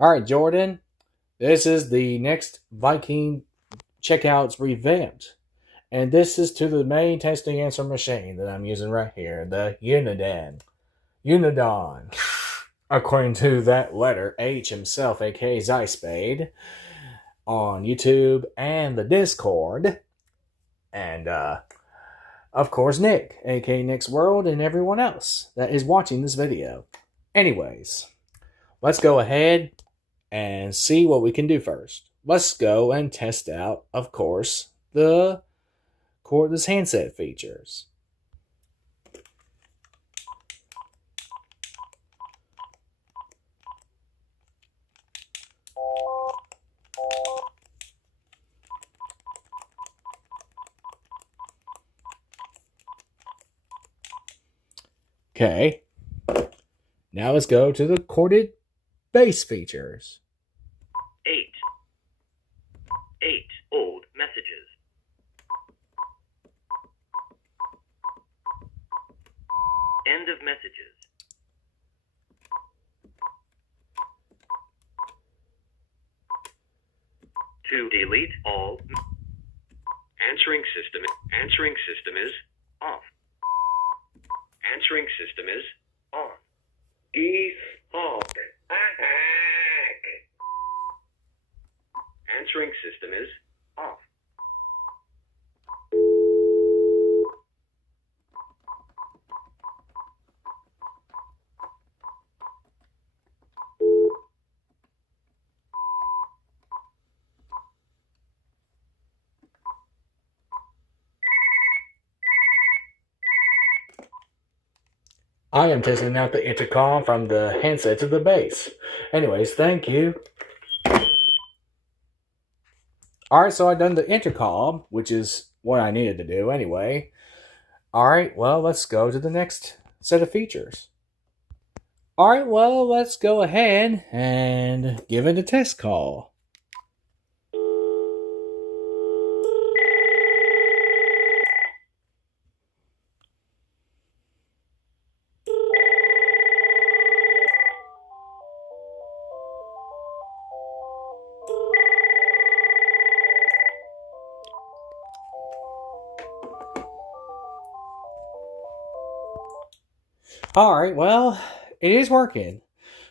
All right, Jordan. This is the next Viking checkouts revamped. And this is to the main testing answer machine that I'm using right here, the Uniden. Unidon. According to that letter H himself, aka Spade, on YouTube and the Discord. And of course Nick, aka Nick's World, and everyone else that is watching this video. Anyways, let's go ahead and see what we can do first. Let's go and test out, of course, the cordless handset features. Okay, now let's go to the corded bass features. 8 old messages. End of messages. To delete all. Answering system is off. Answering system is on. Geese honk. Answering system is off. I am testing out the intercom from the handset to the bass. Anyways, thank you. Alright, so I've done the intercom, which is what I needed to do anyway. Alright, well, let's go to the next set of features. Alright, well, let's go ahead and give it a test call. Alright, well, it is working.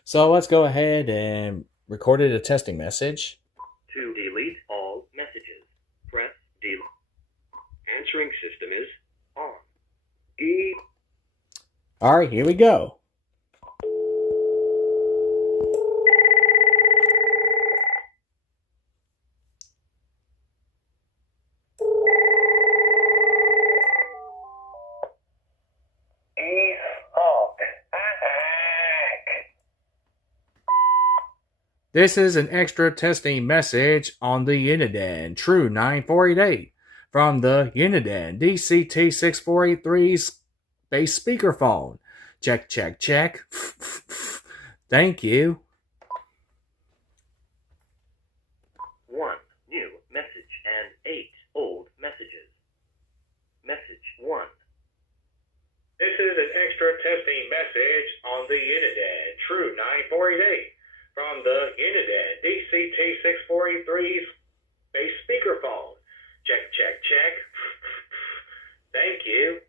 So let's go ahead and record a testing message. To delete all messages, press delete. Answering system is on. Alright, here we go. This is an extra testing message on the Uniden TRU9488 from the Uniden DCT6483's base speakerphone. Check, check, check. Thank you. 1 new message and 8 old messages. Message 1. This is an extra testing message on the Uniden TRU9488 from the Uniden DCT6483's base speakerphone. Check, check, check. Thank you.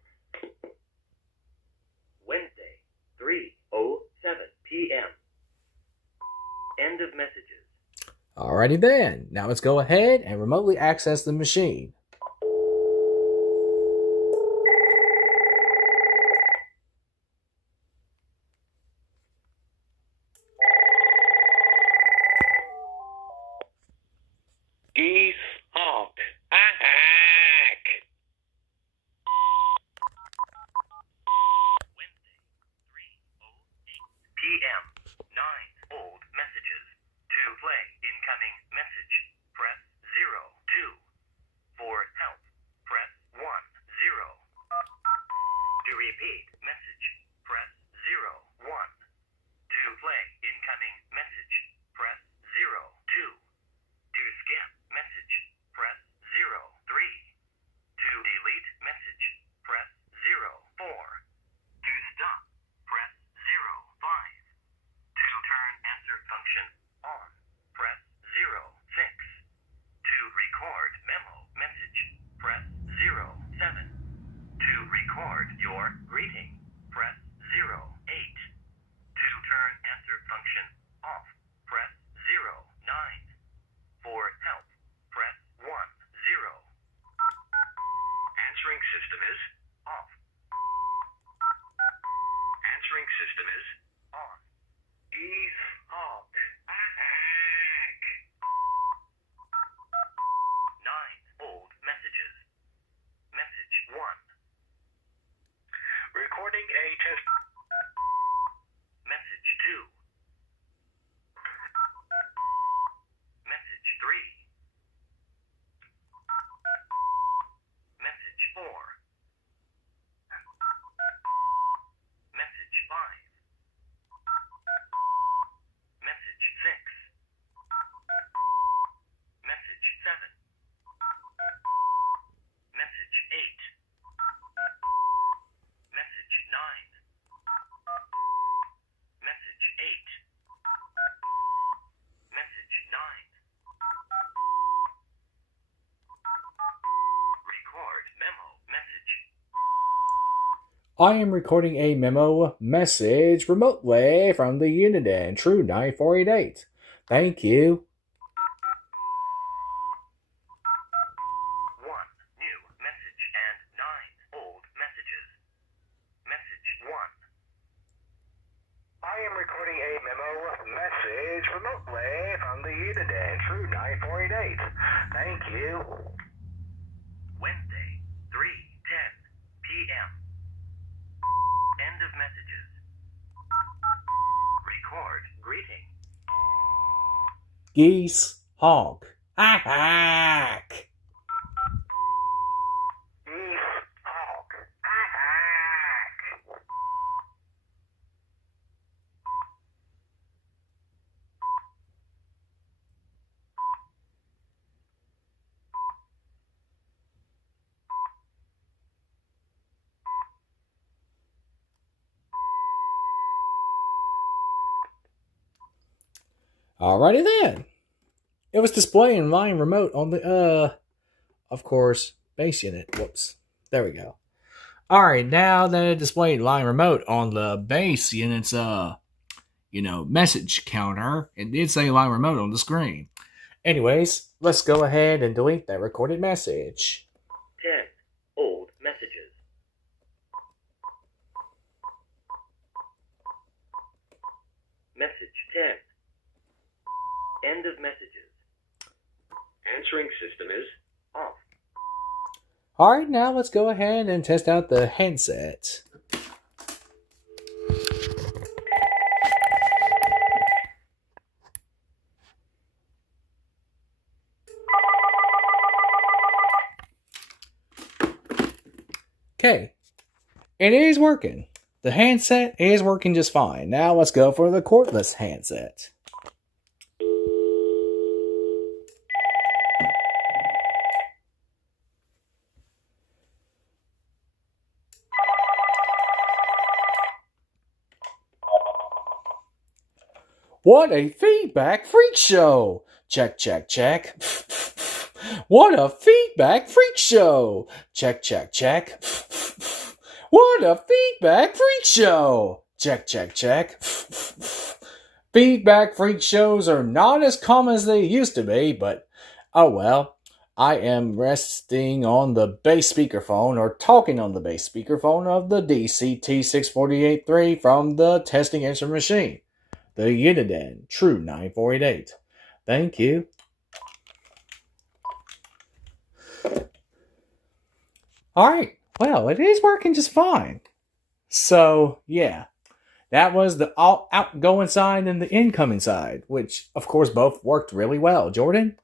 Wednesday, 3:07 p.m. End of messages. Alrighty then. Now let's go ahead and remotely access the machine. Geese honk. Wednesday, 3:08 p.m. 9 old messages. To play incoming message, press 02. For answer function off. Press 09. For help, press 10. Answering system is off. Answering system is on. Ease Hawk. Attack. 9 old messages. Message 1. Recording a test. Message 2. Message 3. Message 4. Message 5. Message 6. Message 7. Message 8. Message 9. Message 8. Message 9. Record memo message. I am recording a memo message remotely from the Uniden TRU9488. Thank you. 1 new message and 9 old messages. Message 1. I am recording a memo message remotely from the Uniden TRU9488. Thank you. Wednesday, 3:10 p.m. End of messages. Record greeting. Geese honk. Hack. Geese honk. Attack. Alrighty then. It was displaying line remote on the, of course, base unit. Whoops. There we go. Alright, now that it displayed line remote on the base unit's, message counter, it did say line remote on the screen. Anyways, let's go ahead and delete that recorded message. 10 old messages. Message 10. End of messages. Answering system is off. Alright, now let's go ahead and test out the handset. Okay, it is working. The handset is working just fine. Now let's go for the cordless handset. What a feedback freak show! Check, check, check. What a feedback freak show! Check, check, check. What a feedback freak show! Check, check, check. Feedback freak shows are not as common as they used to be, but oh well. I am resting on the base speakerphone or talking on the base speakerphone of the DCT6483 from the testing instrument machine. The Uniden TRU9488. Thank you. Alright, well, it is working just fine. So, yeah. That was the outgoing side and the incoming side, which, of course, both worked really well. Jordan?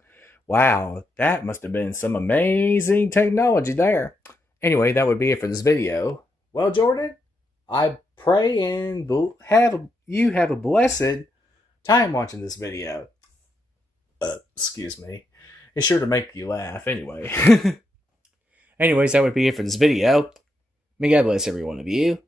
Wow, that must have been some amazing technology there. Anyway, that would be it for this video. Well, Jordan, I pray and you have a blessed time watching this video. Excuse me. It's sure to make you laugh anyway. Anyways, that would be it for this video. May God bless every one of you.